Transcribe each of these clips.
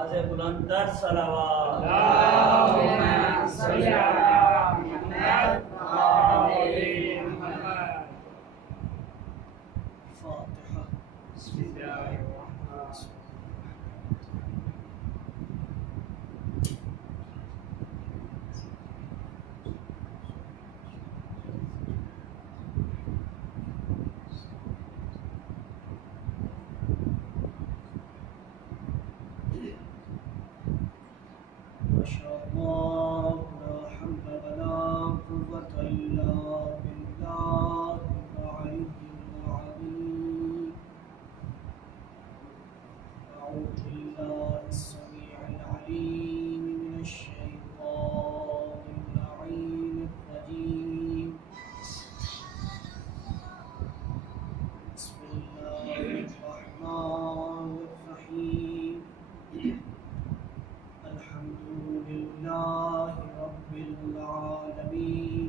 آواز بلند تر صلوات اللهم صل على محمد وآل محمد. فاتحة. بسم الله الرحمن الرحيم. ما شاء الله لا حول ولا قوة إلا بالله العلي العظيم. أعوذ بالله السميع العليم من الشيطان اللعين الرجيم. بسم الله الرحمن الرحيم. الحمد لله رب العالمين،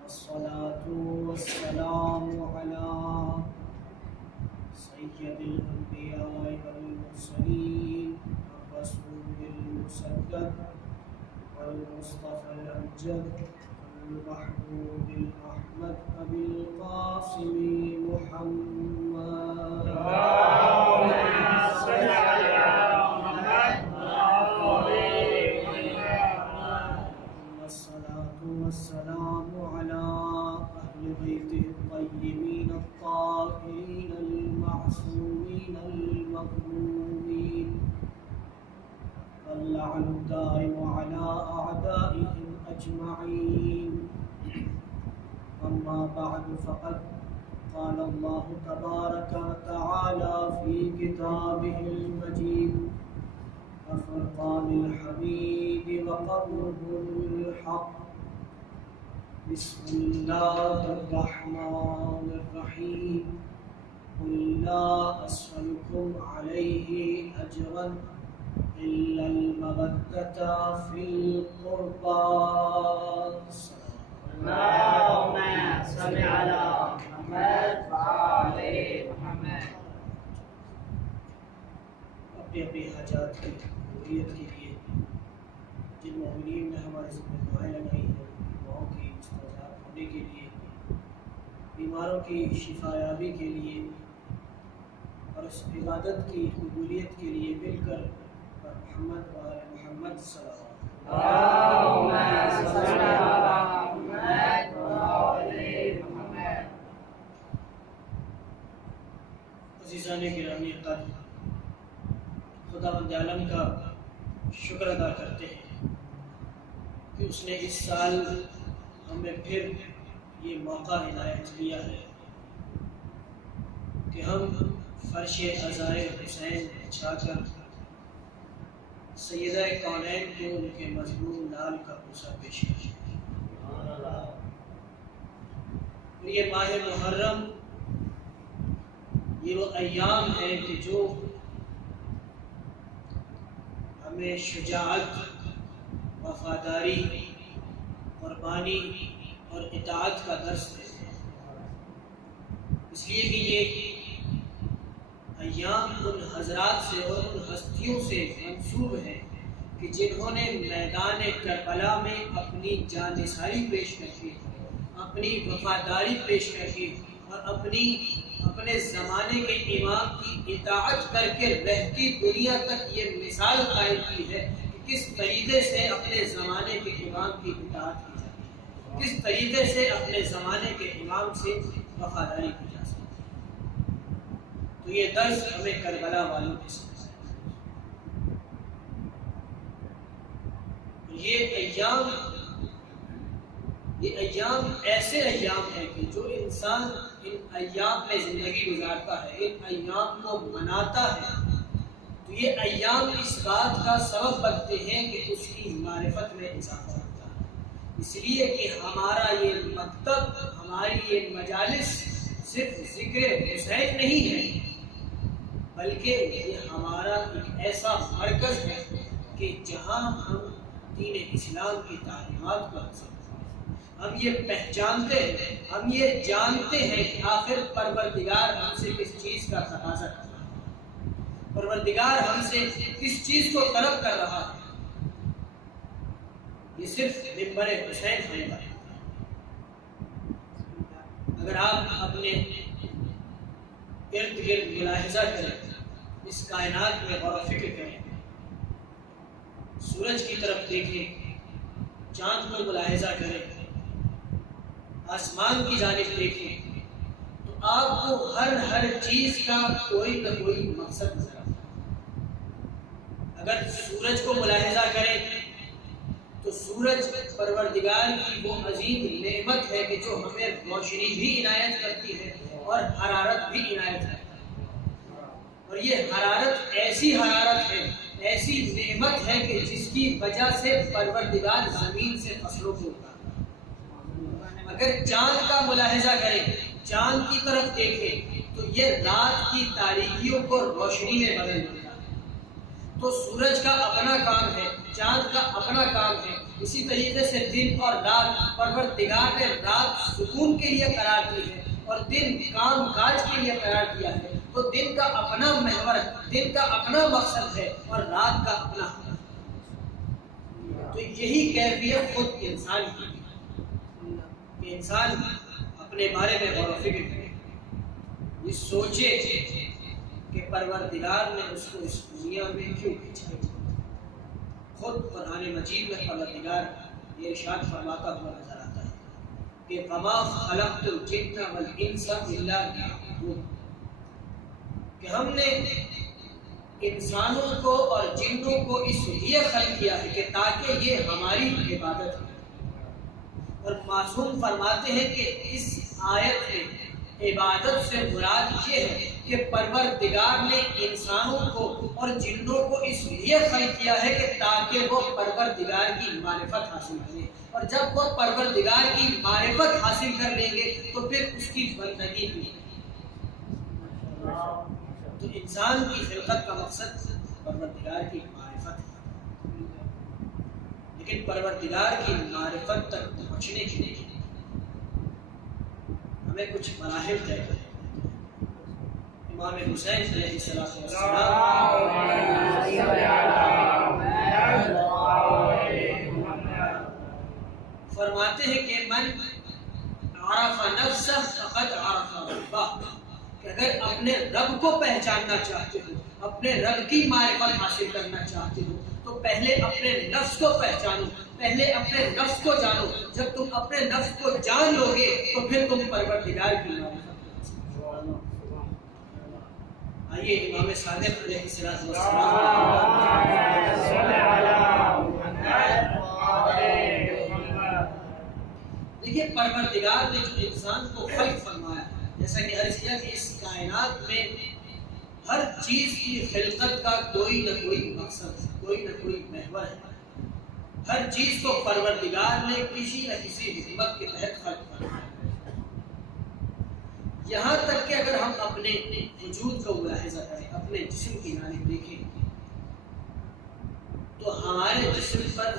والصلاة والسلام على سيد الأنبياء والمرسلين، الرسول المسدد والمصطفى الأمجد المحمود الأحمد أبي القاسم محمد. اللهم صل على محمد وآل محمد. والصلاة والسلام على أهل بيته الطيبين الطاهرين المعصومين المظلومين، واللعن الدائم على أعدائهم أجمعين. أما بعد، فقد قال الله تبارك وتعالى في كتابه المجيد وفرقان الحميد وقوله الحق. بسم الله الرحمن الرحيم. قل لا أسألكم عليه أجرا إلا المودة في القربى. اللهم صل على محمد وآل محمد. اپنی اپنی حاجات کی قبولیت کے لیے جن مومنین نے ہمارے ذمہ دعائیں لگائی ہیں، دعاؤں کی مستجاب ہونے کے لیے، بیماروں کی شفا یابی کے لیے اور اس عبادت کی قبولیت کے لیے مل کر محمد و آل محمد صلی اللہ علیہ وسلم. اللهم صل على محمد وآل محمد. عزیزان گرامی قدر، خداوند عالم کا شکر ادا کرتے ہیں کہ اس نے اس سال ہمیں پھر یہ موقع عنایت کیا ہے کہ ہم فرش عزائے حسین بچھا کر سیدہ کونین کو ان کے مظلوم لال کا بوسہ پیش کریں. اور یہ ماہ محرم یہ وہ ایام ہے کہ جو ہمیں شجاعت، وفاداری، قربانی اور اطاعت کا درس دیتے ہیں. اس لیے کہ یہ ایام ان حضرات سے اور ان ہستیوں سے منسوب ہے کہ جنہوں نے میدان کربلا میں اپنی جان نثاری پیش کر کے، اپنی وفاداری پیش کر کے اور اپنے زمانے کے امام کی اطاعت کر کے رہتی دنیا تک یہ مثال قائم کی ہے کہ کس طریقے سے اپنے زمانے کے امام کی اطاعت کی جاتی ہے، کس طریقے سے اپنے زمانے کے امام سے وفاداری کی جا سکتی ہے. تو یہ درس ہمیں کربلا والوں کے ساتھ یہ ایام ایسے ایام ہیں کہ جو انسان ان ایام میں زندگی گزارتا ہے، ان ایام کو مناتا ہے، تو یہ ایام اس بات کا سبب بنتے ہیں کہ اس کی معرفت میں اضافہ ہوتا ہے. اس لیے کہ ہمارا یہ مکتب، ہماری یہ مجالس صرف ذکر حسین نہیں ہے، بلکہ یہ ہمارا ایک ایسا مرکز ہے کہ جہاں ہم دین اسلام کی تعلیمات کو حاصل کرتے ہیں. ہم یہ پہچانتے ہیں، ہم یہ جانتے ہیں کہ آخر پروردگار ہم سے کس چیز کا تقاضا کرتا ہے، پروردگار ہم سے کس چیز کو طلب کر رہا ہے، یہ صرف منبر حسین ہونے والا ہے۔ اگر آپ اپنے ارد گرد ملاحظہ کریں، اس کائنات میں غور و فکر کریں، سورج کی طرف دیکھیں، چاند کو ملاحظہ کریں، آسمان کی جانب دیکھیں، تو آپ کو ہر چیز کا کوئی نہ کوئی مقصد نظر آتا ہے۔ اگر سورج کو ملاحظہ کریں تو سورج پروردگار کی وہ عظیم نعمت ہے کہ جو ہمیں روشنی بھی عنایت کرتی ہے اور حرارت بھی عنایت کرتا ہے، اور یہ حرارت ایسی حرارت ہے، ایسی نعمت ہے کہ جس کی وجہ سے پروردگار زمین سے فصلوں کو اگاتا ہے۔ اگر چاند کا ملاحظہ کریں، چاند کی طرف دیکھیں تو یہ رات کی تاریکیوں کو روشنی میں بدل دیتا ہے۔ تو سورج کا اپنا کام ہے، چاند کا اپنا کام ہے، اسی طریقے سے دن اور رات پروردگار نے رات سکون کے لیے قرار دی ہے اور دن کام کاج کے لیے قرار دیا ہے۔ تو دن کا اپنا محور، دن کا اپنا مقصد ہے اور رات کا اپنا ہے۔ تو یہی کیفیت خود انسان کی ہے کہ انسان اپنے بارے میں غور و فکر کرے، یہ سوچے کہ پروردگار نے اس کو اس دنیا میں کیوں بھیجا۔ خود قرآن مجید میں پروردگار یہ ارشاد فرماتا ہوا نظر آتا ہے کہ وما خلقت الجن والانس الا ليعبدون، کہ ہم نے انسانوں کو اور جنوں کو اس لیے خلق کیا ہے کہ تاکہ یہ ہماری عبادت کریں۔ اور معصوم فرماتے ہیں کہ اس آیت میں عبادت سے مراد یہ ہے کہ پروردگار نے انسانوں کو اور جنوں کو اس لیے خلق کیا ہے کہ تاکہ وہ پروردگار کی معرفت حاصل کریں، اور جب وہ پروردگار کی معرفت حاصل کر لیں گے تو پھر اس کی بندگی بھی۔ تو انسان کی خلقت کا مقصد پروردگار کی معرفت ہے، لیکن پروردگار کی معرفت تک پہنچنے کے لیے ہمیں کچھ مراحل طے کرنے ہیں۔ امام حسین علیہ السلام فرماتے ہیں کہ من عرف نفسہ فقد عرف ربہ، کہ اگر اپنے رب کو پہچاننا چاہتے ہو، اپنے رب کی معرفت حاصل کرنا چاہتے ہو تو پہلے اپنے نفس کو پہچانو، پہلے اپنے نفس کو جانو۔ جب تم اپنے نفس کو جان لو گے تو پھر تم پروردگار کی معرفت کرو۔ آئیے امام صادق علیہ السلام دیکھیے، پروردگار نے جو انسان کو خلق فرمایا، جیسا کہ عرض کیا کہ اس کائنات میں ہر چیز کی خلقت کا کوئی نہ کوئی مقصد، کوئی نہ کوئی محور ہے۔ ہر چیز کو پروردگار نے کسی نہ کسی حکمت کے تحت خلق فرمایا۔ یہاں تک کہ اگر ہم اپنے وجود کو ملاحظہ کریں، اپنے جسم کی جانب دیکھیں تو ہمارے جسم پر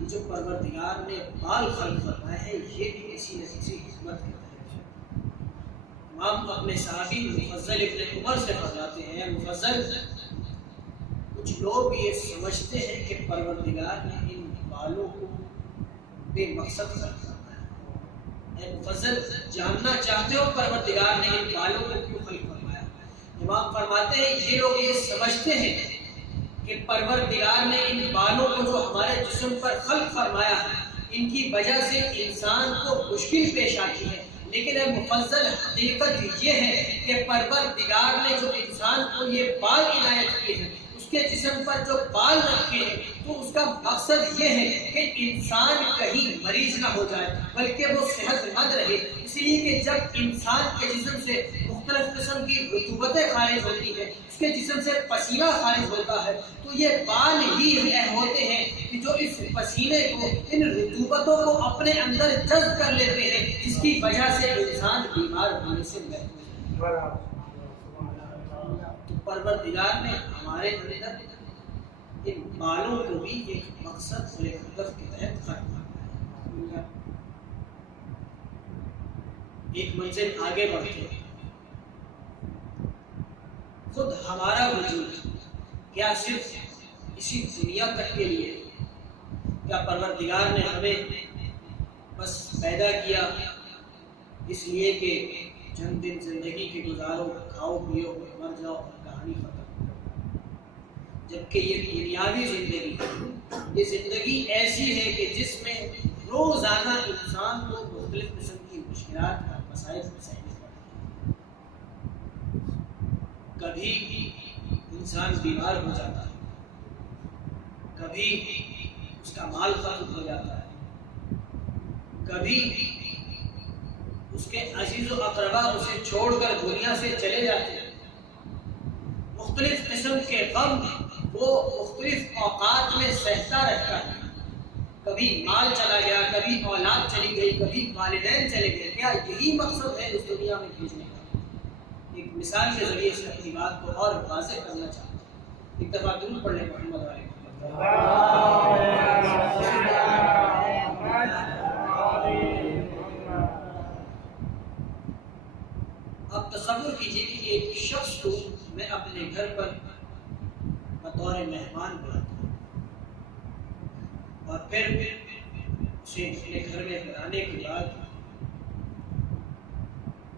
جو پروردگار نے بال خلق فرمائے ہیں یہ بھی کسی نہ کسی حکمت کے تحت ہے۔ امام اپنے صحابی مفضل ابن عمر سے فرماتے ہیں، مفضل، کچھ لوگ یہ سمجھتے ہیں کہ پروردگار نے ان بالوں کو بے مقصد خلق فرمایا۔ اے مفضل، جاننا چاہتے ہو پروردگار نے ان بالوں کو کیوں خلق فرمایا؟ امام فرماتے ہیں یہ لوگ یہ سمجھتے ہیں کہ پروردگار نے ان بالوں کو جو ہمارے جسم پر خلق فرمایا ہے ان کی وجہ سے انسان کو مشکل پیش آتی ہے، لیکن اے مفضل، حقیقت یہ ہے کہ پروردگار نے جو انسان کو یہ بال عنایت کیے ہیں، اس کے جسم پر جو بال رکھے ہیں، تو اس کا مقصد یہ ہے کہ انسان کہیں مریض نہ ہو جائے بلکہ وہ صحت مند رہے۔ اس لیے کہ جب انسان کے جسم سے مختلف قسم کی رطوبتیں خارج ہوتی ہیں، اس کے جسم سے پسینہ خارج ہوتا ہے، تو یہ بال ہی ہوتے ہیں کہ جو اس پسینے کو، ان رطوبتوں کو اپنے اندر جذب کر لیتے ہیں، جس کی وجہ سے انسان بیمار ہونے سے محفوظ ہے۔ تو پروردگار نے ہمارے اندر ان بالوں کو بھی ایک مقصد اور ایک ہدف کے تحت خلق کیا۔ ایک منزل آگے بڑھتے ہیں، خود ہمارا وجود کیا صرف اسی دنیا تک کے لیے؟ کیا پروردگار نے ہمیں بس پیدا کیا اس لیے کہ چند دن زندگی کے گزارو، کھاؤ پیو مر جاؤ اور کہانی ختم؟ جبکہ یہ دنیاوی زندگی، یہ زندگی ایسی ہے کہ جس میں روزانہ انسان کو مختلف قسم کی مشکلات اور مسائل سہنے پڑتے ہیں۔ کبھی انسان بیمار ہو جاتا ہے، کبھی اس کا مال ختم ہو جاتا ہے، کبھی اس کے عزیز و اقربا اسے چھوڑ کر دنیا سے چلے جاتے ہیں۔ مختلف قسم کے غم وہ مختلف اوقات میں سہتا رہتا ہے۔ کبھی مال چلا گیا، کبھی اولاد چلی گئی، کبھی والدین چلے گئے۔ کیا یہی مقصد ہے اس دنیا میں بھیجنے کا؟ ایک مثال کے ذریعے سے اپنی بات کو اور واضح کرنا چاہتا ہوں۔ ایک دفعہ درود پڑھ لیں محمد علیہ۔ اب تصور کیجئے کہ ایک شخص کو میں اپنے گھر پر بطور مہمان بلاتا ہوں اور پھر اسے اپنے گھر میں بلانے کے بعد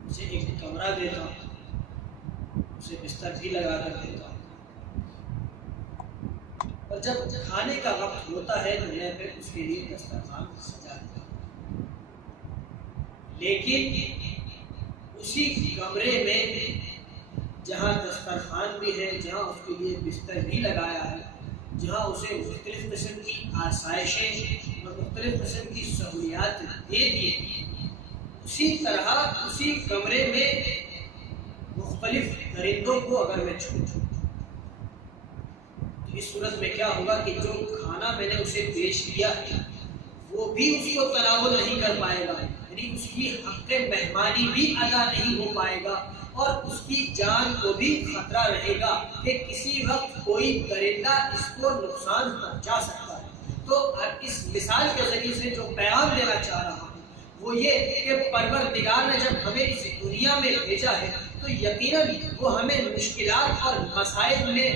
اسے ایک کمرہ دیتا ہوں، اسے بستر بھی لگا کر دیتا ہوں، اور جب کھانے کا وقت ہوتا ہے تو میں پھر اس کے لیے دسترخوان سجا دیتا ہوں۔ لیکن اسی کمرے میں جہاں دسترخوان بھی ہے، جہاں اس کے لیے بستر بھی لگایا ہے، جہاں اسے مختلف قسم کی آسائشیں اور مختلف قسم کی سہولیات دے دیے، اسی طرح اسی کمرے میں مختلف درندوں کو اگر میں چھوڑ دوں تو اس صورت میں کیا ہوگا کہ جو کھانا میں نے اسے پیش کیا ہے وہ بھی اس کو تناول نہیں کر پائے گا، یعنی اس کی حق مہمانی بھی ادا نہیں ہو پائے گا، اور اس کی جان کو بھی خطرہ رہے گا کہ کسی وقت کوئی درندہ اس کو نقصان پہنچا سکتا ہے۔ تو اس مثال کے ذریعے سے جو پیغام دینا چاہ رہا ہوں وہ یہ کہ پروردگار نے جب ہمیں اس دنیا میں بھیجا ہے تو یقیناً وہ ہمیں مشکلات اور مسائل میں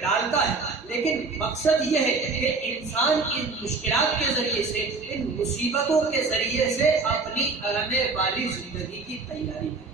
ڈالتا ہے، لیکن مقصد یہ ہے کہ انسان ان مشکلات کے ذریعے سے، ان مصیبتوں کے ذریعے سے اپنی آنے والی زندگی کی تیاری کرے۔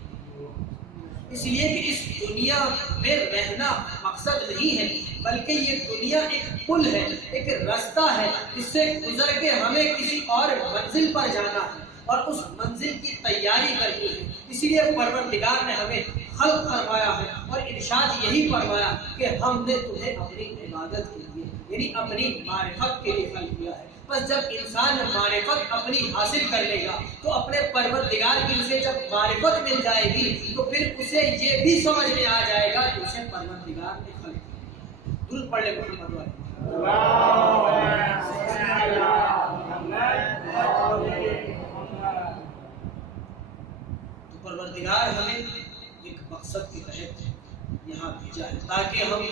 اس لیے کہ اس دنیا میں رہنا مقصد نہیں ہے، بلکہ یہ دنیا ایک پل ہے، ایک رستہ ہے، اس سے گزر کے ہمیں کسی اور منزل پر جانا ہے اور اس منزل کی تیاری کرنی ہے۔ اسی لیے پروردگار نے ہمیں خلق فرمایا ہے اور ارشاد یہی فرمایا کہ ہم نے تمہیں اپنی عبادت کے لیے، یعنی اپنی معرفت کے لیے خلق کیا ہے۔ بس جب انسان معرفت اپنی حاصل کر لے گا تو اپنے پروردگار کی اسے جب معرفت مل جائے گی تو پھر اسے یہ بھی سمجھ میں آ جائے گا کہ اسے پروردگار نے خلق کیا۔ درود پڑھ لیں محمد والے۔ تو پروردگار ہمیں ایک مقصد کے تحت یہاں بھیجا ہے تاکہ ہم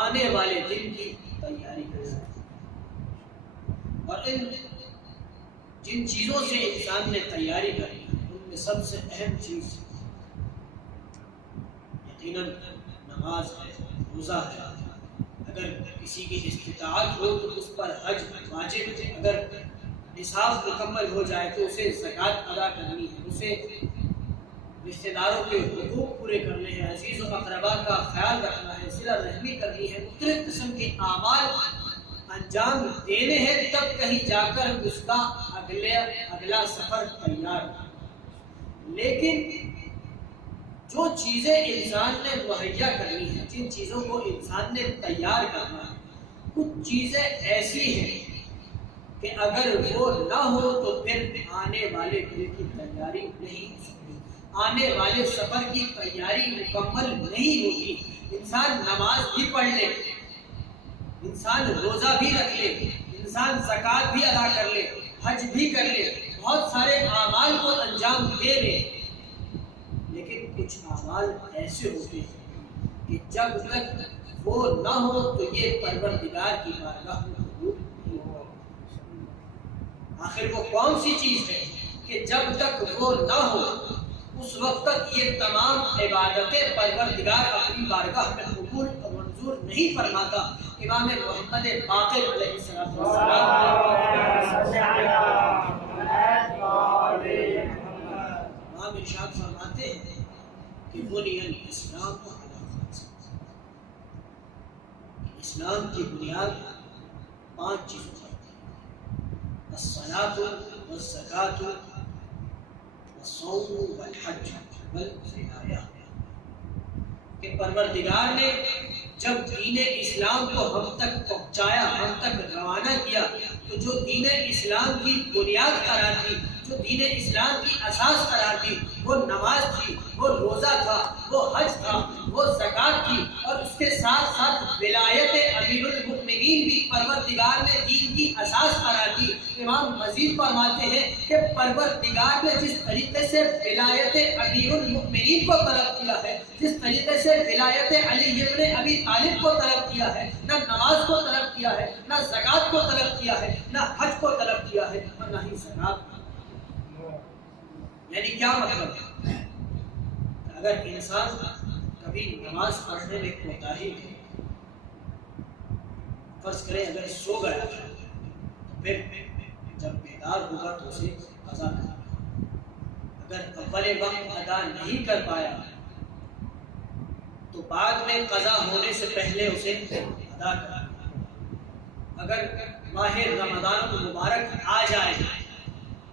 آنے والے دن کی تیاری کر سکیں، اور جن چیزوں سے انسان نے تیاری کرنی ہے ان میں سب سے اہم چیز یقیناً نماز ہے، روزہ ہے۔ اگر کسی کی استطاعت ہو تو اس پر حج واجب ہے، اگر نصاب مکمل ہو جائے تو اسے زکوٰۃ ادا کرنی ہے، اسے رشتہ داروں کے حقوق پورے کرنے ہیں، عزیز و اقربا کا خیال رکھنا ہے، صلہ رحمی کرنی ہے، مختلف قسم کے اعمال انجام دینے ہیں، تب کہیں جا کر اس کا اگلا سفر تیار ہے۔ لیکن جو چیزیں انسان نے مہیا کرنی ہیں، جن چیزوں کو انسان نے تیار کرنا ہے، کچھ چیزیں ایسی ہیں کہ اگر وہ نہ ہو تو پھر آنے والے دن کی تیاری نہیں ہو سکتی، آنے والے سفر کی تیاری مکمل نہیں ہوگی۔ انسان نماز بھی پڑھ لے، انسان روزہ بھی رکھ لے، انسان زکوٰۃ بھی ادا کر لے، حج بھی کر لے، بہت سارے اعمال کو انجام دے لے، لیکن کچھ اعمال ایسے ہوتے ہیں کہ جب تک وہ نہ ہو تو یہ پروردگار کی بارگاہ میں قبول نہیں ہوگا۔ آخر وہ کون سی چیز ہے کہ جب تک وہ نہ ہو اس وقت تک یہ تمام عبادتیں پروردگار اپنی بارگاہ میں قبول تصور نہیں فرماتا۔ امام محمد باقر علیہ السلام امام ارشاد فرماتے ہیں کہ بنی الاسلام علی خمس، اسلام کی بنیاد 5 چیزوں پر ہے: الصلاۃ والزکاۃ والصوم والحج والرعایہ، کہ پروردگار نے جب دین اسلام کو ہم تک پہنچایا، ہم تک روانہ کیا، تو جو دین اسلام کی بنیاد قرار دی، جو دین اسلام کی اساس قرار دی، وہ نماز تھی، وہ روزہ تھا، وہ حج تھا، وہ زکوٰۃ تھی، اور اس کے ساتھ ساتھ ولایت امیر المؤمنین بھی پروردگار نے دین کی اساس قرار دی۔ امام مزید فرماتے ہیں کہ پروردگار نے جس طریقے سے ولایت امیر المؤمنین کو طلب کیا ہے، جس طریقے سے ولایت علی ابن ابی طالب کو طلب کیا ہے، نہ نماز کو طلب کیا ہے، نہ زکوٰۃ کو طلب کیا ہے، نہ حج کو طلب کیا ہے، اور نہ ہی زکوٰۃ۔ یعنی کیا مطلب ہے؟ اگر انسان کبھی نماز پڑھنے میں کوتاہی ہے، فرض کریں اگر سو گیا تو پھر جب بیدار ہوگا تو اسے قضا کرنا، اگر اول وقت ادا نہیں کر پایا تو بعد میں قضا ہونے سے پہلے اسے ادا کرنا، اگر ماہ رمضان المبارک آ جائے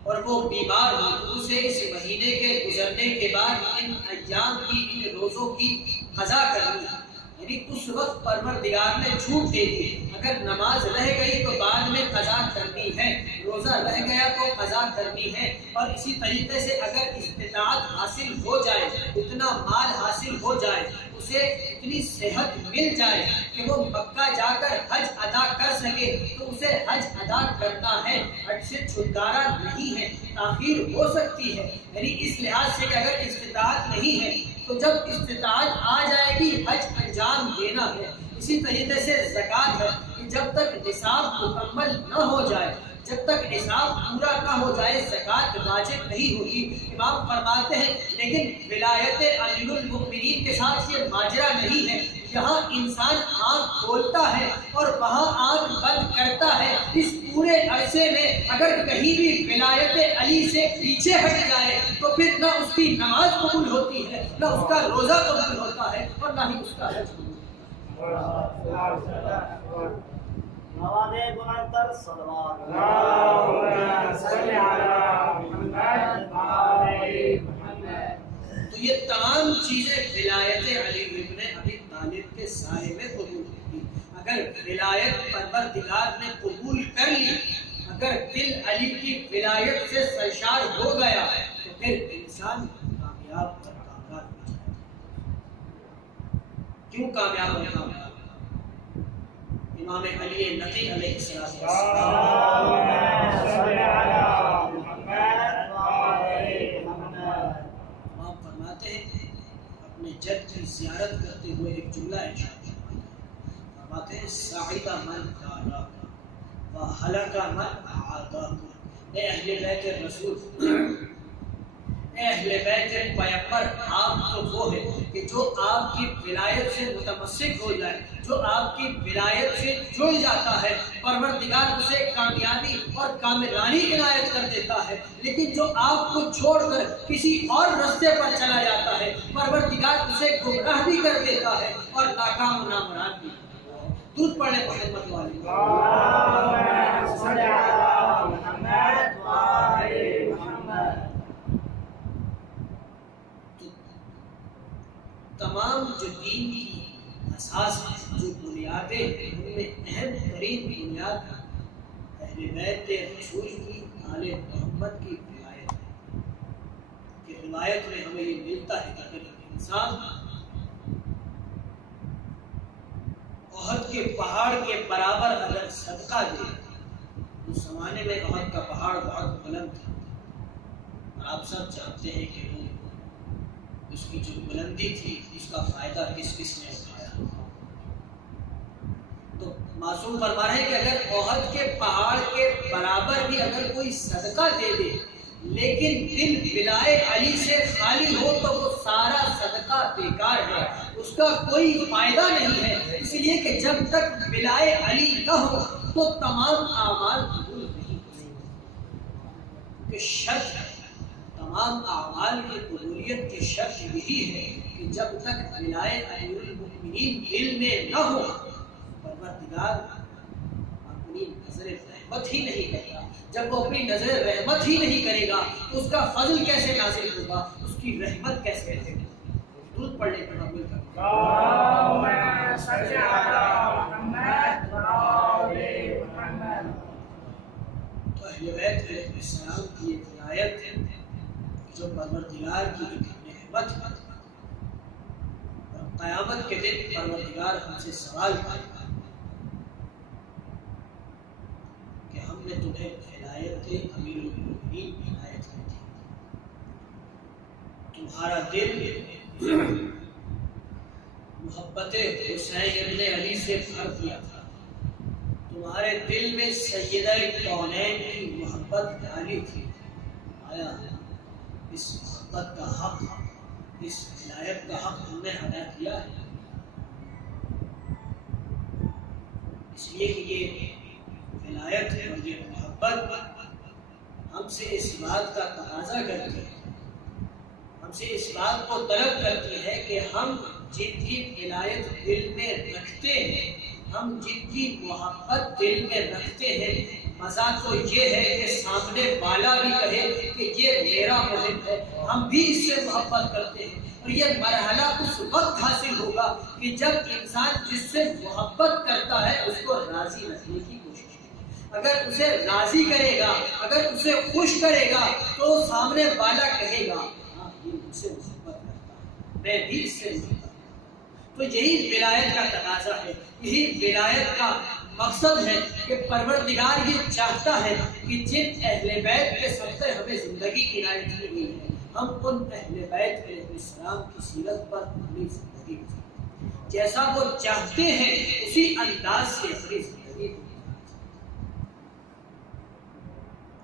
اور وہ بیمار ہو تو اسے اس مہینے کے گزرنے کے بعد ان ایام کی، ان روزوں کی قضا کرنی ہے۔ یعنی اس وقت پروردگار نے چھوٹ دے دی، اگر نماز رہ گئی تو بعد میں قضا کرنی ہے، روزہ رہ گیا تو قضا کرنی ہے۔ اور اسی طریقے سے اگر استطاعت حاصل ہو جائے، اتنا مال حاصل ہو جائے، اسے اتنی صحت مل جائے کہ وہ مکہ جا کر حج ادا کر سکے تو اسے حج ادا کرنا ہے، حج سے چھٹکارا نہیں ہے، تاخیر ہو سکتی ہے۔ یعنی اس لحاظ سے کہ اگر استطاعت نہیں ہے تو جب استطاعت آ جائے گی حج انجام دینا ہے۔ اسی طریقے سے زکوٰۃ ہے کہ جب تک نصاب مکمل نہ ہو جائے، جب تک نصاب پورا نہ ہو جائے، زکوٰۃ واجب نہیں ہوگی۔ امام فرماتے ہیں لیکن ولایت امیر المؤمنین کے ساتھ یہ ماجرا نہیں ہے، یہاں انسان آنکھ کھولتا ہے اور وہاں آنکھ بند کرتا ہے، اس پورے عرصے میں اگر کہیں بھی ولایت علی سے پیچھے ہٹ جائے تو پھر نہ اس کی نماز قبول ہوتی ہے، نہ اس کا روزہ قبول ہوتا ہے، اور نہ ہی اس کا حج قبول ہوتا ہے۔ تو یہ تمام چیزیں ولایت علی ابن ابی طالب کے سائے میں قبول ہوتی۔ اگر ولایت پروردگار نے قبول کر لی، اگر دل علی کی ولایت سے سرشار ہو گیا تو پھر انسان کامیاب اور کامیاب ہو جائے۔ کیوں کامیاب اور کامیاب؟ امام علی نقی علیہ السلام فرماتے ہیں، اپنے جد کی زیارت کرتے ہوئے ایک جملہ ارشاد فرماتے ہیں، سعید من کاراک و ہلاک من عاداک۔ اے اہل بیت رسول، اے اہل بیت پیغمبر، آپ تو وہ ہے کہ جو آپ کی ولایت سے متمسک ہو جائے، جو آپ کی ولایت سے جڑ جاتا ہے، پروردگار اسے کامیابی اور کامرانی عنایت کر دیتا ہے۔ لیکن جو آپ کو چھوڑ کر کسی اور راستے پر چلا جاتا ہے، پروردگار اسے گمراہ بھی کر دیتا ہے اور ناکام و نامراد بھی۔ درود پڑھیں محمد والے۔ تمام جو دین کی اساس ہے، جو بنیادیں ہیں، ان میں اہم ترین بنیاد اہل بیت رسول کی، آل محمد کی روایت ہے۔ کہ روایت میں ہمیں یہ ملتا ہے کہ اگر انسان احد کے پہاڑ کے برابر اگر صدقہ دے، اس زمانے میں احد کا پہاڑ بہت بلند تھا، اور آپ سب جانتے ہیں کہ وہ اس کی جو بلندی تھی اس کا فائدہ کس کس نے اٹھایا۔ تو معصوم فرما رہے ہیں کہ اگر احد کے پہاڑ کے برابر بھی اگر کوئی صدقہ دے دے لیکن دل ولائے علی سے خالی ہو تو وہ سارا صدقہ بیکار ہے، اس کا کوئی فائدہ نہیں ہے، اس لیے کہ جب تک ولائے علی نہ ہو تو تمام اعمال قبول نہیں ہو سکتے۔ کہ شرط تمام اعمال کی قبولیت کی شرط یہی ہے کہ جب تک ولائے امیر المؤمنین دل میں نہ ہو، پروردگار اپنی نظر رحمت ہی نہیں کرتا۔ جب وہ اپنی نظر رحمت ہی نہیں کرے گا تو اس کا فضل کیسے نازل ہوگا، اس کی رحمت کیسے رہے گی؟ درود پڑھ لیں تکبر کریں۔ اللهم صل على محمد وآل محمد۔ تو اہل بیت علیہ السلام کی ایک ولایت جو پروردگار کی ایک نعمت ہے، اور قیامت کے دن پروردگار ہم سے سوال کرے گا کہ ہم نے تمہیں ولایت امیر المؤمنین عنایت کی تھی، تمہارا دل محبت حسین ابن علی سے بھر دیا تھا، تمہارے دل میں سیدہ کونین کی محبت ڈالی تھی، آیا اس محبت کا حق، اس ولایت کا حق ہم نے ادا کیا ہے؟ اس لیے کہ یہ ولایت اور یہ محبت ہم سے اس بات کا تقاضا کرتی ہے، ہم سے اس بات کو طلب کرتی ہے کہ ہم جن کی ولایت دل میں رکھتے ہیں، ہم جن کی محبت دل میں رکھتے ہیں، مزہ تو یہ ہے کہ سامنے والا بھی کہے کہ یہ میرا محب ہے، ہم بھی اس سے محبت کرتے ہیں۔ اور یہ مرحلہ اس وقت حاصل ہوگا کہ جب انسان جس سے محبت کرتا ہے اس کو راضی رکھنے کی کوشش کرے، اگر اسے راضی کرے گا، اگر اسے خوش کرے گا تو سامنے والا کہے گا ہاں یہ مجھ سے محبت کرتا ہے، میں بھی اس سے محبت کرتا ہوں۔ تو یہی ولایت کا تقاضا ہے، یہی ولایت کا مقصد ہے کہ پروردگار یہ چاہتا ہے کہ جن اہل بیت کے صدقے ہمیں زندگی عنایت کی گئی ہے، ہم ان اہل بیت علیہ السلام کی سیرت پر اپنی زندگی گزاریں، جیسا وہ چاہتے ہیں اسی انداز سے اپنی زندگی کو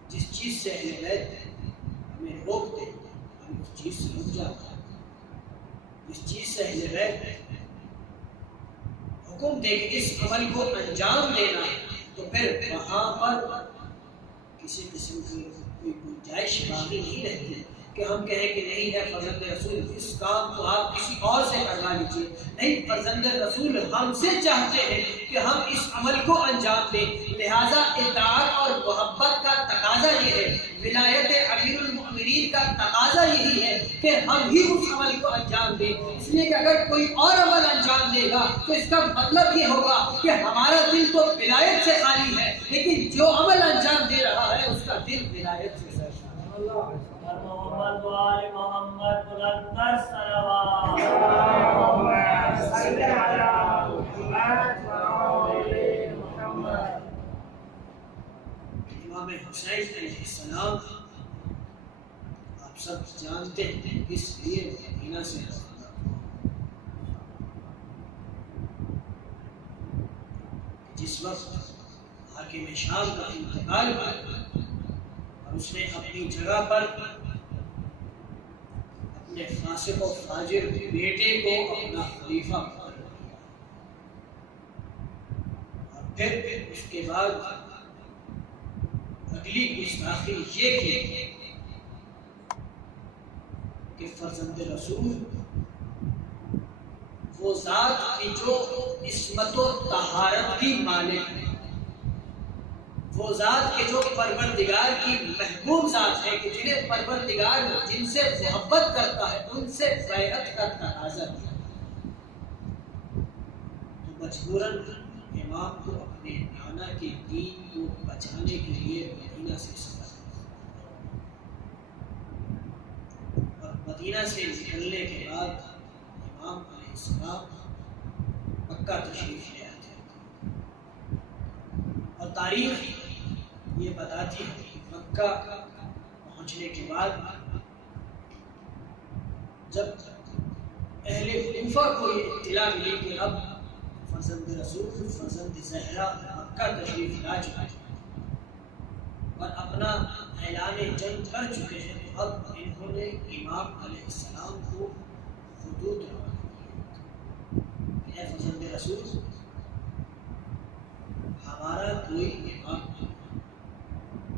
جس چیز سے اہل بیت ہمیں روکتے ہم اس چیز سے رک جاتے ہیں، جس چیز سے اہل بیت حکم دے کہ اس عمل کو انجام دینا ہے تو پھر وہاں پر کسی قسم کی کوئی گنجائش باقی نہیں رہتی کہ ہم کہیں کہ نہیں ہے فرزند رسول اس کام کو آپ کسی اور سے کروا لیجیے، نہیں، فرزند رسول ہم سے چاہتے ہیں کہ ہم اس عمل کو انجام دیں، لہٰذا اطاعت اور محبت کا تقاضا یہ ہے، ولایت امیر المؤمنین کا تقاضا یہی ہے کہ ہم ہی اس عمل کو انجام دیں، اس لیے کہ اگر کوئی اور عمل انجام دے گا تو اس کا مطلب یہ ہوگا کہ ہمارا دل تو ولایت سے خالی ہے، لیکن جو عمل انجام دے رہا ہے اس کا دل ولایت سے محمد وآل محمد بلندر صلوات۔ اللهم صل على محمد وآل محمد۔ امام حسین علیہ السلام آپ سب جانتے ہیں اس لیے مدینہ سے جس وقت حاکم شام کا انتقال ہوا اور اس نے اپنی جگہ پر اپنے فاسق و فاجر بیٹے کو اپنا خلیفہ مقرر کیا، اور پھر اس کے بعد اگلی گستاخی یہ کی کہ فرزند رسول وہ ذات کی جو عصمت و طہارت کی مالک ہے، وہ ذات کے جو پروردگار کی محبوب ذات ہے کہ جنہیں پروردگار جن سے محبت کرتا ہے ان سے بیعت کا تقاضا کیا، تو مجبوراً امام کو اپنے نانا کے دین کو بچانے کے لیے مدینہ سے سفر کرنا، اور مدینہ سے نکلنے کے بعد امام علیہ السلام مکہ تشریف لے آتے ہیں، اور تاریخ یہ بتاتی ہے کہ مکہ پہنچنے کے بعد جب اہل کوفہ کو یہ اطلاع ملی کہ اب فرزند رسول فرزند زہرا مکہ تشریف لا چکے ہیں اور اپنا اعلان جنگ کر چکے ہیں، اب انہوں نے امام علیہ السلام کو حدود رسول ہمارا کوئی امام نہیں،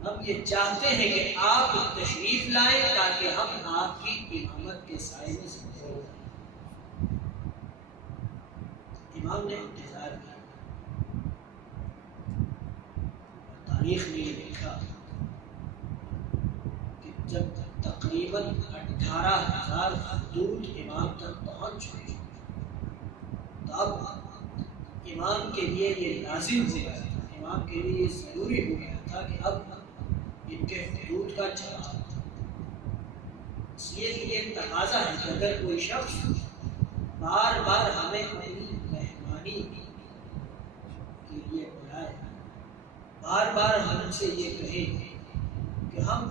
ہم یہ چاہتے ہیں کہ آپ تشریف لائیں تاکہ ہم آپ کی امامت کے سائے میں زندہ ہو جائیں۔ امام نے انتظار کیا، تاریخ میں یہ لکھا کہ جب تقریباً 18,000 خطوط امام تک پہنچ چکے تو اب امام کے لیے یہ لازم ہو گیا تھا، امام کے لیے یہ ضروری ہو گیا تھا کہ اب ان کے خطوط کا جواب، اس لیے کہ یہ تقاضا ہے کہ اگر کوئی شخص بار بار ہمیں اپنی مہمانی کے لیے بلائے، بار بار ہم سے یہ کہے کہ ہم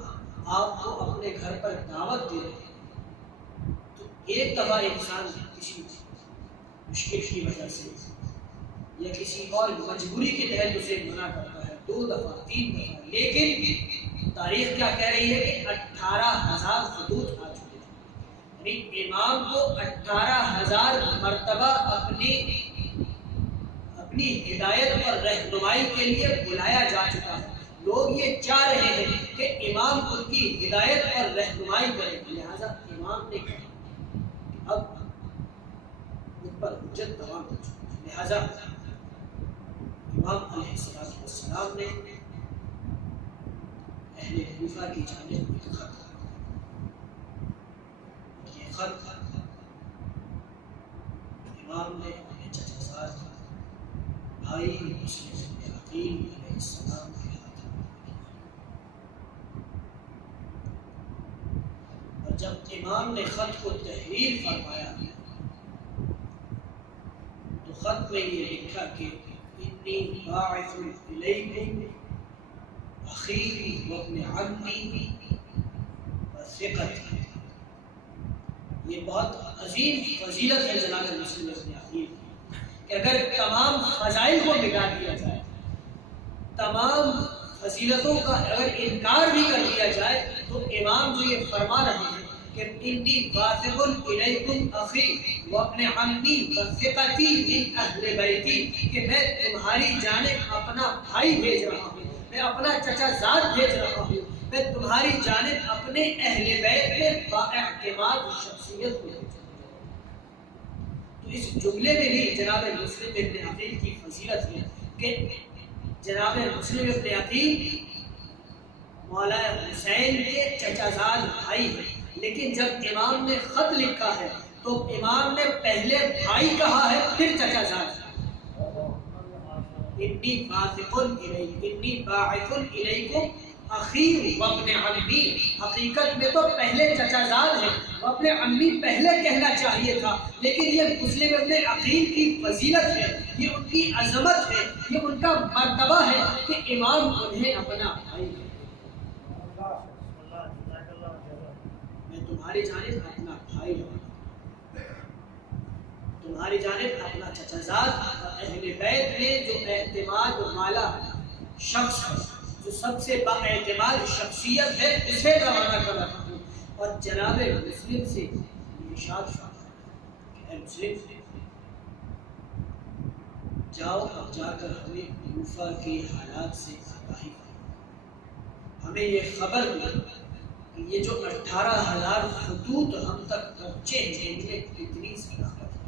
آپ کو اپنے گھر پر دعوت دے رہے ہیں، تو ایک دفعہ انسان کسی مشکل کی وجہ سے یا کسی اور مجبوری کے تحت اسے منع کرتا ہے، 2 دفعہ 3 دفعہ، لیکن تاریخ کیا کہہ رہی ہے کہ 18,000 خطوط آ چکے ہیں، یعنی امام کو 18,000 مرتبہ اپنی ہدایت اور رہنمائی کے لیے بلایا جا چکا ہے۔ لوگ یہ چاہ رہے ہیں کہ امام ان کی ہدایت اور رہنمائی کرے، لہذا امام نے کہا اب ان پر حجت تمام ہو چکی ہے، لہذا امام علیہ السلام نے اہل کوفہ کی جانب ایک خط لکھا، یہ خط امام نے اپنے چچا زاد بھائی مسلم بن عقیل علیہ السلام کے ہاتھ میں لکھا، اور جب امام نے خط کو تحریر فرمایا تو خط میں یہ لکھا کہ انی باعث الیکم اخی وابن عمی وثقتی، یہ بہت عظیم فضیلت ہے جناب مسلم بن عقیل کہ اگر تمام فضائل کو بگاڑ دیا جائے، تمام فضیلتوں کا اگر انکار بھی کر دیا جائے، تو امام جو یہ فرما رہے ہیں کہ انی واثق الیکم اخی وابن عمی وثقتی من اہل بیتی، کہ میں تمہاری جانب اپنا بھائی بھیج رہا ہوں، میں اپنا چچا زاد بھیج رہا ہوں، میں تمہاری جانب اپنے اہل بیت میں بااعتماد شخصیت کو بھیج رہا ہوں۔ تو اس جملے میں بھی جناب مسلم ابن عقیل کی فضیلت ہے کہ جناب مسلم ابن عقیل مولا حسین کے چچا زاد بھائی ہیں، لیکن جب امام نے خط لکھا ہے تو امام نے پہلے بھائی کہا ہے پھر چچا زاد، انی باعث الیکم اخی وابن عمی، حقیقت میں تو پہلے چچا زاد ہے، وابن عمی پہلے کہنا چاہیے تھا، لیکن یہ مسلم ابن عقیل کی فضیلت ہے، یہ ان کی عظمت ہے، یہ ان کا مرتبہ ہے کہ امام انہیں اپنا بھائی ہے۔ میں تمہاری جانب اپنا بھائی ہوں، تمہاری جانب اپنا چچا زاد اور اہل بیت میں جو اعتماد والا شخص ہے، جو سب سے با اعتماد شخصیت ہے، اسے روانہ کر رہا ہوں۔ اور جناب مسلم سے ارشاد فرمایا کہ اے مسلم، جاؤ اور جا کر ہمیں کوفہ کے حالات سے آگاہی کرو، ہمیں یہ خبر دو کہ یہ جو 18,000 خطوط ہم تک پہنچے ہیں ان میں کتنی صداقت ہے۔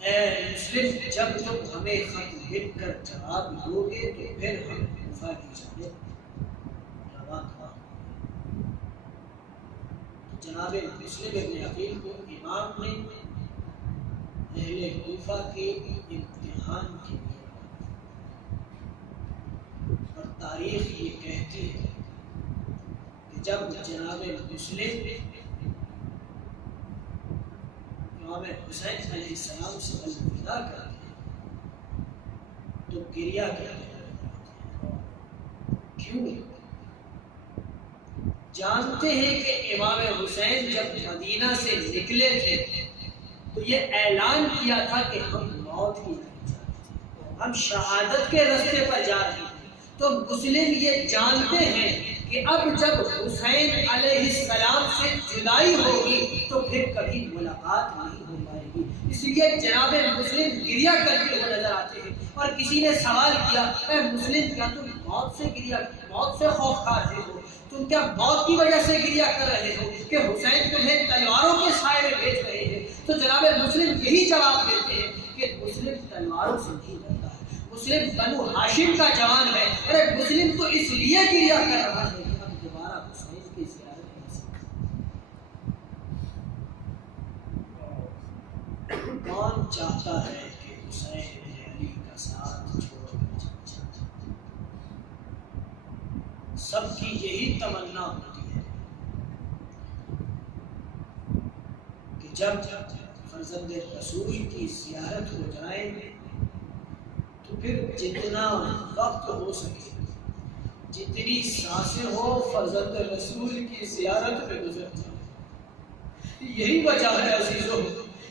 اے مسلم، جب تم ہمیں خط لکھ کر جواب دو گے تو پھر ہم کوفہ کی جانب روانہ ہوں۔ جناب مسلم ابن عقیل کو امام نے اہل کوفہ کے امتحان کے لیے، اور تاریخ یہ کہتی ہے کہ جب جناب مسلم امام حسین علیہ السلام سے الوداع کرتے ہیں تو گریہ کرتے ہیں، کیوں؟ جانتے ہیں کہ امام حسین جب مدینہ سے نکلے تھے تو یہ اعلان کیا تھا کہ ہم موت کی نہیں جاتے، ہم شہادت کے راستے پر جا رہے ہیں۔ تو مسلم یہ جانتے ہیں کہ اب جب حسین علیہ السلام سے جدائی ہوگی تو پھر کبھی ملاقات نہیں ہو پائے گی، اس لیے جناب مسلم گریہ کرتے ہوئے نظر آتے ہیں۔ اور کسی نے سوال کیا، اے مسلم کیا تم موت سے خوف کھا رہے ہو؟ تم کیا موت کی وجہ سے گریہ کر رہے ہو کہ حسین تمہیں تلواروں کے سائے میں بھیج رہے ہیں؟ تو جناب مسلم یہی جواب دیتے ہیں کہ مسلم تلواروں سے نہیں ڈرتا ہے، مسلم بنو ہاشم کا جوان ہے۔ ارے مسلم تو اس لیے گریہ کر رہا ہے کہ اب دوبارہ حسین کی زیارت کر سکے۔ کون چاہتا ہے کہ حسین علی کا ساتھ چھوڑ کر چلا جائے؟ سب کی یہی تمنا ہوتی ہے کہ جب فرزند رسول کی زیارت ہو جائے تو پھر جتنا وقت ہو سکے، جتنی سانسیں ہو، فرزند رسول کی زیارت میں گزر جائے۔ یہی وجہ ہے عزیزوں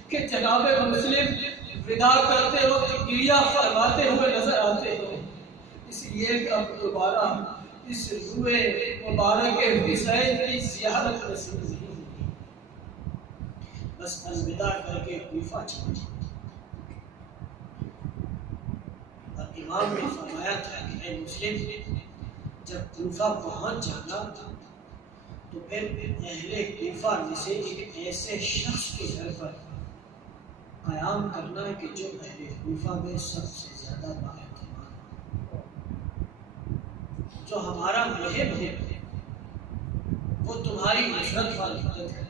کہ جناب مسلم ودا کرتے وقت گریہ فرماتے ہوئے نظر آتے ہیں، اس لیے کہ اب دوبارہ اس روئے مبارک حسین کی زیارت نصیب نہیں ہوگی، بس الوداع کر کے کوفہ چلے جائیں۔ اور امام نے فرمایا تھا کہ اے مسلم جب کوفہ پہنچ جانا تو پھر اہل کوفہ میں سے ایک ایسے شخص کے گھر پر قیام کرنا کہ جو اہل کوفہ میں سب سے زیادہ بااعتماد ہو، جو ہمارا محب ہے، وہ تمہاری نصرت اور مدد کرے۔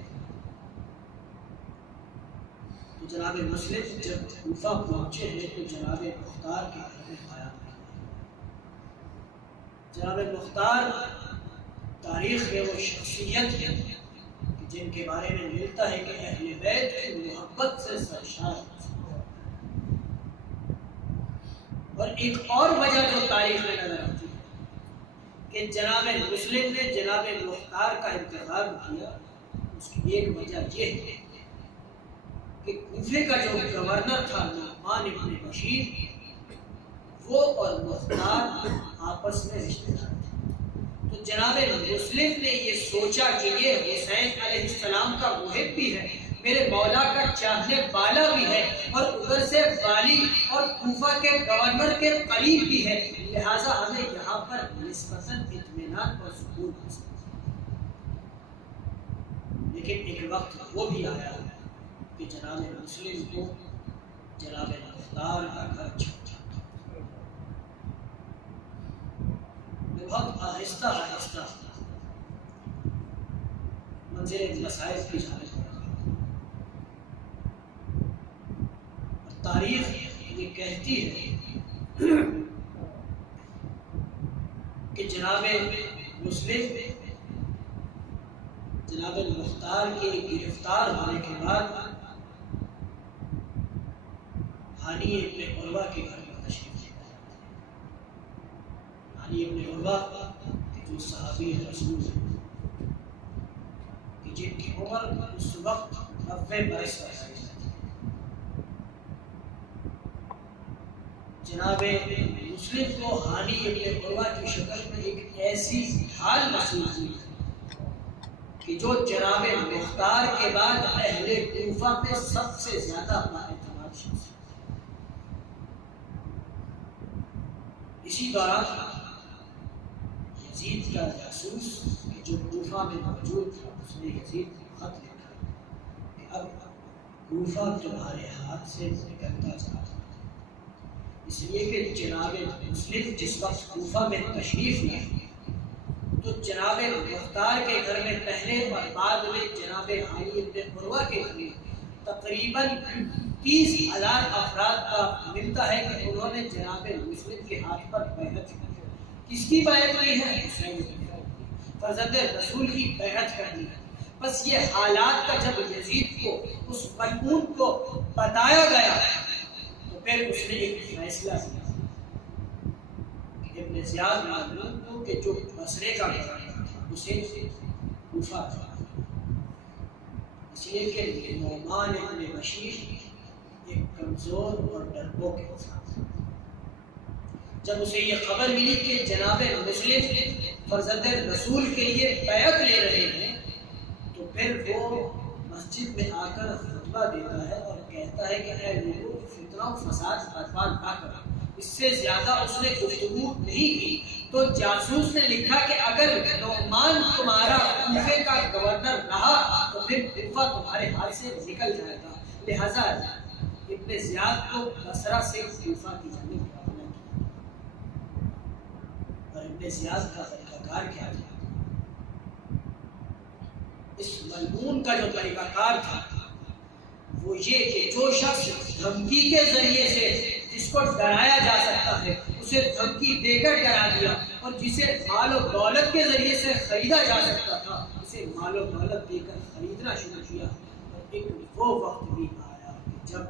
تو جناب مسلم جب کوفہ پہنچے ہیں تو جناب مختار کے گھر میں قیام کیا۔ جناب مختار تاریخ میں وہ شخصیت ہے جن کے بارے میں ملتا ہے کہ اہل بیت کی محبت سے سرشار ہے۔ اور ایک اور وجہ جو تاریخ میں نظر آتی ہے کہ جناب مسلم نے جناب مختار کا انتخاب کیا، اس کی ایک وجہ یہ ہے کہ کوفے کا جو گورنر تھا نعمان ابن بشیر، وہ اور مختار آپس میں رشتے دار تھے۔ تو جناب مسلم نے یہ سوچا کہ یہ حسین علیہ السلام کا محب بھی ہے، میرے مولا کا چاہنے والا بھی ہے، اور ادھر سے والی اور کوفہ کے گورنر کے قریب بھی ہے، لہٰذا ہمیں یہاں پر نسبتاً اطمینان اور سکون حاصل ہے۔ لیکن ایک وقت وہ بھی آیا کہ جناب مسلم کو جناب مختار کا گھر چھوڑ جاتا۔ بہت آہستہ آہستہ منزل مسائل کی جانب بڑھا، اور تاریخ یہ کہتی ہے کہ جناب مسلم جناب مختار کے گرفتار ہونے کے بعد ہانی ابن عروہ کے گھر پر تشریف لے آئے۔ ہانی ابن عروہ جو صحابی رسول ہیں کہ جن کی عمر اس وقت 90 برس پر ہے، جناب مسلم کو ہانی ابن عروہ کی شکل میں ایک ایسی ڈھال محسوس ہوئی کہ جو جناب مختار کے بعد اہل کوفہ میں سب سے زیادہ بااعتماد شخص ہے۔ اسی دوران یزید کا جاسوس کہ جو کوفہ میں موجود تھا، اس نے یزید کو خط لکھا کہ اب کوفہ تمہارے ہاتھ سے نکلتا جا رہا ہے، اس لیے کہ جناب مسلم جس وقت کوفہ میں تشریف لائے تو جناب مختار کے گھر میں پہلے اور بعد میں جناب ہانی ابن عروہ کے گھر میں تقریباً 30,000 افراد کا ملتا ہے کہ انہوں نے جناب مسلم کے ہاتھ پر بیعت کی۔ کس کی بیعت ہوئی ہے؟ حسین فرزند رسول کی بیعت کرنی ہے۔ بس یہ حالات کا جب یزید کو اس ملعون کو بتایا گیا تو پھر اس نے ایک فیصلہ لیا کہ ابن زیاد ملعون کو کہ جو بصرے کا گورنر تھا اسے کوفہ تھا، اس لیے کہ نعمان ابن بشیر ایک کمزور اور ڈرپوک انسان تھا۔ جب اسے یہ خبر ملی کہ جناب مسلم فرزند رسول کے لیے بیعت لے رہے ہیں تو پھر وہ مسجد میں آ کر خطبہ دیتا ہے اور کہتا ہے کہ اے لوگوں فتنہ و فساد برپا نہ کرو، اس سے زیادہ اس نے گفتگو نہیں کی، تو جاسوس نے لکھا کہ اگر نعمان تمہارا کوفے کا گورنر رہا تو پھر کوفہ تمہارے ہاتھ سے نکل جائے گا، لہذا ابن زیاد کو بصرہ سے کوفہ کی جانب روانہ کیا۔ اور ابن زیاد کا طریقہ کار کیا تھا؟ اس ملعون کا جو طریقہ کار تھا وہ یہ کہ جو شخص دھمکی کے ذریعے سے جس کو ڈرایا جا سکتا ہے اسے دھمکی دے کر ڈرا دیا، اور جسے مال و دولت کے ذریعے سے خریدا جا سکتا تھا اسے مال و دولت دے کر خریدنا شروع کیا۔ اور ایک وہ وقت بھی آیا کہ جب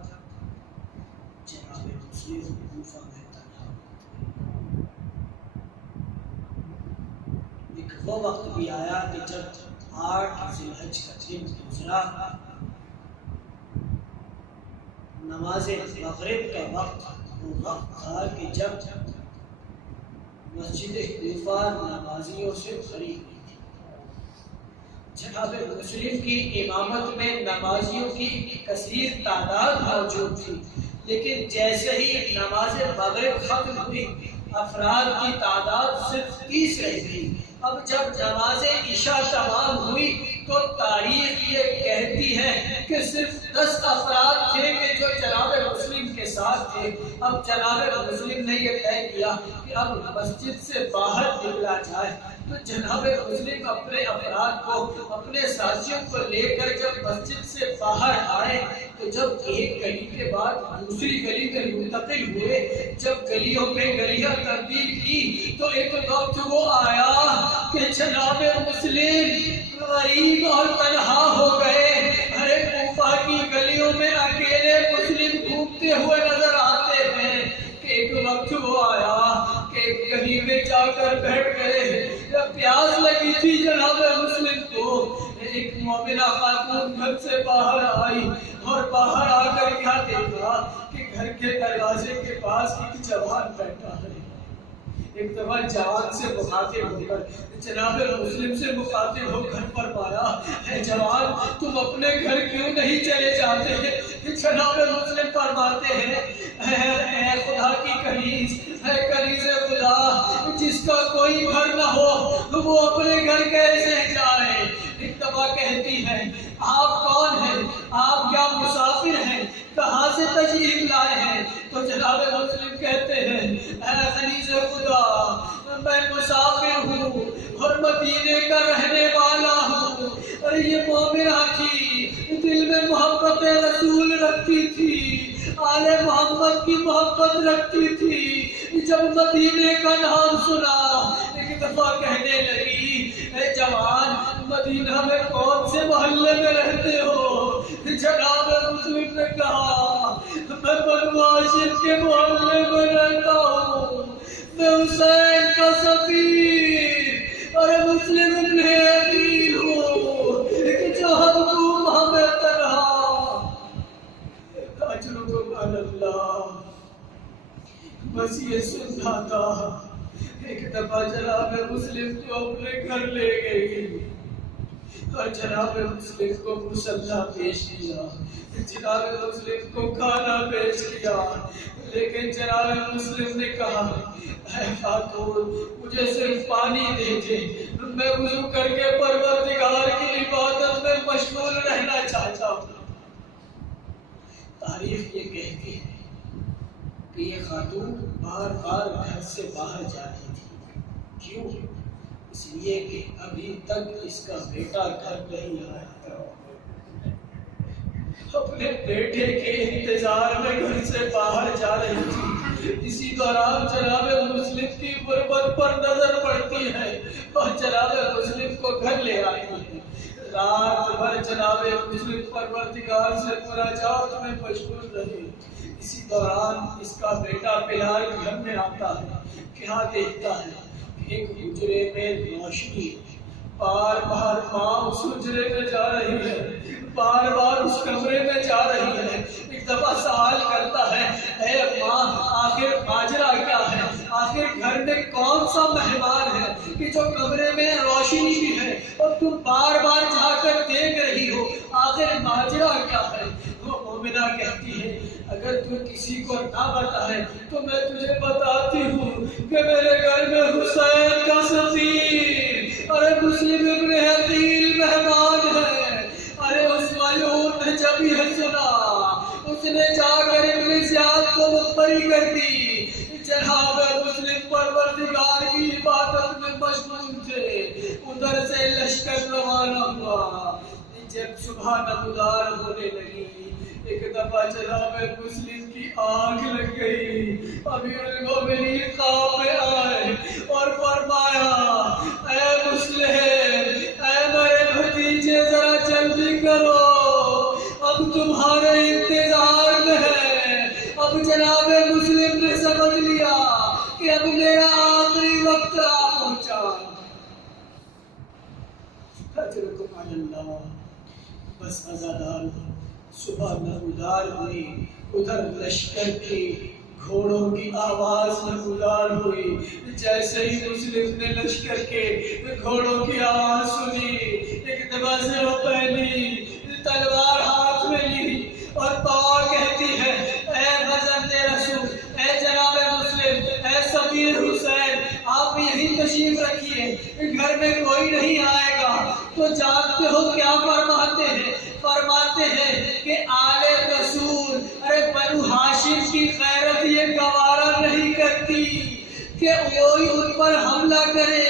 جناب مسلم کوفہ میں تنہا، ایک وہ وقت بھی آیا کہ جب 8 ذی الحج کا دن گزرا، نماز مغرب کا وقت وہ وقت تھا کہ جب مسجد کوفہ نمازیوں سے بھری ہوئی تھی۔ جناب مسلم کی امامت میں نمازیوں کی کثیر تعداد موجود تھی، لیکن جیسے ہی نماز مغرب ختم ہوئی افراد کی تعداد صرف 30 رہ گئی۔ اب جب نماز عشاء تمام ہوئی تو تاریخ یہ کہتی ہے کہ صرف 10 افراد تھے کہ جو جناب مسلم کے ساتھ تھے۔ اب جناب مسلم نے یہ طے کیا کہ اب مسجد سے باہر نکلا جائے، تو جناب مسلم اپنے افراد کو، اپنے ساتھیوں کو لے کر جب مسجد سے باہر آئے تو جب ایک گلی کے بعد دوسری گلی میں منتقل ہوئے، جب گلیوں میں گلیاں تبدیل کی تو ایک وقت وہ آیا کہ جناب مسلم غریب اور تنہا ہو گئے۔ ہر ایک کوفہ کی گلیوں میں اکیلے مسلم گھومتے ہوئے نظر آتے ہیں کہ ایک وقت وہ آیا کہ ایک گلی میں جا کر بیٹھ گئے۔ جب پیاس لگی تھی جناب مسلم کو، ایک مومنہ خاتون گھر سے باہر آئی اور باہر آ کر کیا دیکھا کہ گھر کے دروازے کے پاس ایک جوان بیٹھا ہے۔ ایک دفعہ جوان سے مخاطب ہو کر جناب مسلم سے مخاطب ہو کر فرمایا، اے جوان تم اپنے گھر کیوں نہیں چلے جاتے؟ جناب مسلم فرماتے ہیں، اے خدا کی کنیز، اے کنیز خدا، جس کا کوئی گھر نہ ہو وہ اپنے گھر کیسے جائے؟ ایک دفعہ کہتی ہے، آپ کون ہیں؟ آپ کیا مسافر ہیں؟ کہاں سے تشریف لائے ہیں؟ تو جناب مسلم کہتے ہیں، اے کنیز خدا، میں مسافر ہوں اور مدینے کا رہنے والا ہوں۔ اور یہ مومنہ تھی، دل میں محبت رسول رکھتی تھی، آل محمد کی محبت رکھتی تھی۔ جب مدینے کا نام سنا ایک دفعہ کہنے لگی، اے جوان مدینہ میں کون سے محلے میں رہتے ہو؟ جناب مسلم نے کہا، میں بنو ہاشم کے محلے میں رہتا ہوں، میں حسین کا سفیر اور مسلم ابن عقیل ہوں کہ جو ہم کو ہمیں تنہا اجرکم علی اللہ۔ بس یہ سننا تھا۔ ایک دفعہ جناب مسلم کو اپنے گھر لے گئی اور جناب مسلم کو مصلی پیش کیا، جناب مسلم کو کھانا پیش کیا، لیکن جناب مسلم نے کہا، اے خاتون مجھے صرف پانی دے دے، میں وضو کر کے پروردگار کی عبادت میں مشغول رہنا چاہتا ہوں۔ تاریخ یہ کہتی ہے کہ یہ خاتون بار بار گھر سے باہر جا رہی تھی، کیوں؟ اس لیے کہ ابھی تک اس کا بیٹا گھر نہیں آیا تھا۔ اپنے بیٹے کے انتظار میں گھر سے باہر جا رہی تھی۔ اسی دوران جناب مسلم کی غربت پر نظر پڑتی ہے اور جناب مسلم کو گھر لے آتی ہے۔ رات بھر جناب مسلم پروردگار سے مناجات میں مشغول رہے۔ اسی دوران اس کا بیٹا بلال گھر میں آتا ہے، کیا دیکھتا ہے؟ ایک حجرے میں روشنی، بار بار ماں اس حجرے میں جا رہی ہے، بار بار اس کمرے میں جا رہی ہے۔ ایک دفعہ سوال کرتا ہے، اے ماں آخر ماجرا کیا ہے؟ آخر گھر میں کون سا مہمان ہے کہ جو کمرے میں روشنی بھی ہے اور تم بار بار جا کر دیکھ رہی ہو؟ آخر آخر ماجرا کیا ہے؟ وہ مومنہ کہتی ہے اگر تو کسی کو نہ بتائے تو میں تجھے بتاتی ہوں کہ میرے گھر میں حسین کا سفیر ارے مسلم ابن حقیل مہمان ہے۔ ارے اس ملعون نے جب یہ سنا اس نے جا کر ابن زیاد کو مخبری کر دی۔ جناب مسلم پروردگار کی عبادت میں مشغول تھے، ادھر سے لشکر روانہ ہوا۔ جب صبح نمودار ہونے لگی ایک دفعہ جناب مسلم کی آنکھ لگ گئی۔ امیر المومنین خواب میں آئے اور فرمایا اے مسلم، اے میرے بھتیجے ذرا جلدی کرو، اب تمہارے انتظار میں ہے۔ اب جناب مسلم نے سمجھ لیا کہ اب میرا آخری وقت آ پہنچا۔ حضرت اللہ بس ازادار صبح نمودار ہوئی، ادھر لشکر کی گھوڑوں کی آواز نمودار ہوئی۔ جیسے ہی مسلم نے لشکر کے گھوڑوں کی آواز سنی، ایک دفعہ سے وہ پہلی تلوار ہاتھ میں لی اور دعا کہتی ہے اے بزرگ رسول، اے جناب مسلم، اے سفیر حسین، آپ یہی تشریف رکھیے، گھر میں کوئی نہیں آئے گا۔ تو جانتے ہو کیا فرماتے ہیں؟ فرماتے ہیں کہ آل رسول ارے بنو ہاشم کی غیرت یہ گوارا نہیں کرتی کہ کوئی ان پر حملہ کرے،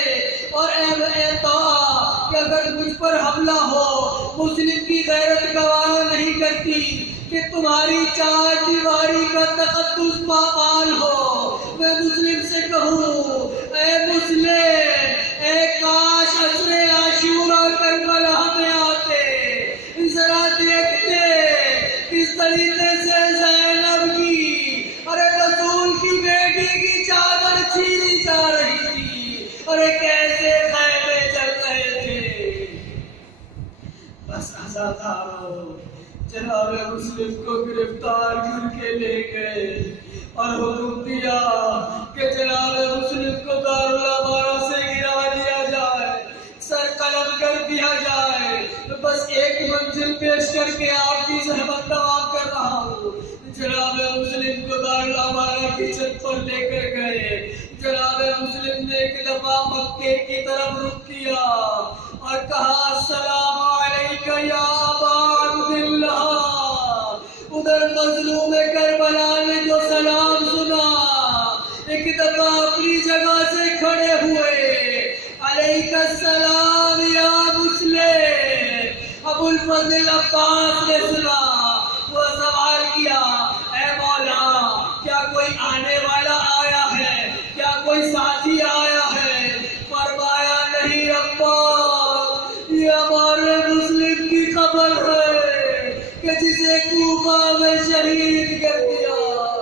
اور اے طاعہ کہ اگر مجھ پر حملہ ہو مسلم کی غیرت گوارا نہیں کرتی کہ تمہاری چار دیواری کا تقدس پامال ہو۔ میں مسلم سے کہوں اے مسلم، اے کاش عصر عاشورہ کربلا میں آتے، ذرا دیکھتے کس طریقے سے زینب کی ارے رسول کی بیٹی کی چادر چھینی جا رہی تھی، ارے کیسے خیمے چل رہے تھے۔ بس عزادارو جناب مسلم کو گرفتار کر کے لے گئے اور حکم دیا کہ جناب مسلم کو دارالامارہ سے گرا دیا جائے، سر قلم کر دیا جائے۔ بس ایک منزل پیش کر کے آپ کی زحمت تمام کر رہا ہوں۔ جناب مسلم کو دارالامارہ کی چھت پر لے کر گئے۔ جناب مسلم نے ایک دفعہ مکے کی طرف رخ کیا اور کہا السلام علیکم یا ابا عبداللہ۔ ادھر مظلوم کربلا نے جو سلام سنا ایک دفعہ اپنی جگہ سے کھڑے ہوئے، علیک السلام یا مسلم۔ ابو الفضل عباس نے سنا، وہ سوال کیا اے مولا کیا کوئی آنے والا آیا ہے، کیا کوئی ساتھی آیا ہے؟ فرمایا نہیں عباس، یہ ہمارے مسلم کی خبر ہے کہ جسے کوفہ میں شہید کر دیا۔